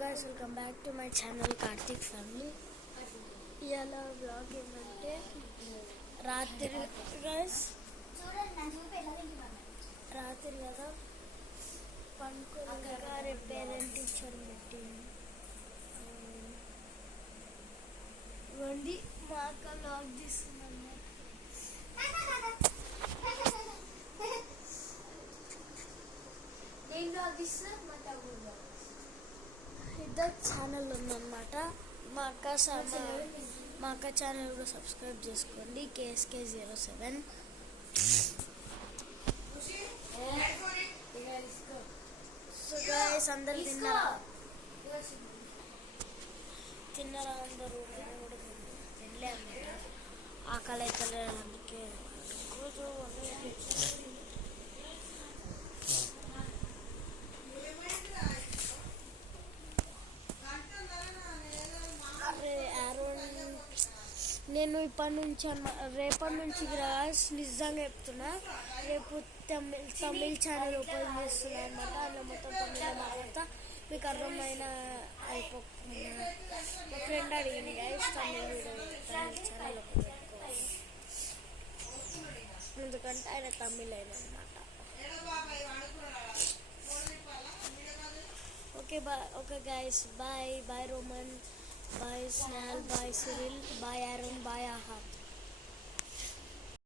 guys, welcome back to my channel Karthik Family. ఇవాళ blog ఏమంటే రాత్రి గైస్ రాత్రి కదా పనుకోగా రేపు పేరెంట్ టీచర్ మీటింగ్ వండి మా అక్క బ్లాగ్ తీసుకున్నాను. నేను బ్లాగ్ తీస్తున్నా ఇద్దరు ఛానల్ ఉందన్నమాట. మా అక్క ఛానల్ కూడా సబ్స్క్రైబ్ చేసుకోండి, KSK07. సో గైస్ అందరు తిన్నారా అందరూ? నేను కూడా తినలే అన్నమాట, ఆకలి అయితే అందుకే రోజు నేను రేపటి నుంచి నిజంగా చెప్తున్నా, రేపు తమిళ్ ఛానల్ ఓపెన్ చేస్తున్నా అనమాట. అందులో మొత్తం తమిళ మాట్లాడతా, మీకు అర్థమైన అయిపోతుంది. మా ఫ్రెండ్ అడిగింది గైస్ తమిళ్ ఛానల్ ఓపెన్ పెట్టుకోవాలి, ఎందుకంటే ఆయన తమిళ్ అయిన అనమాట. Okay guys, bye Roman, bye Snell, bye Cyril, bye Aaron, bye Ahad.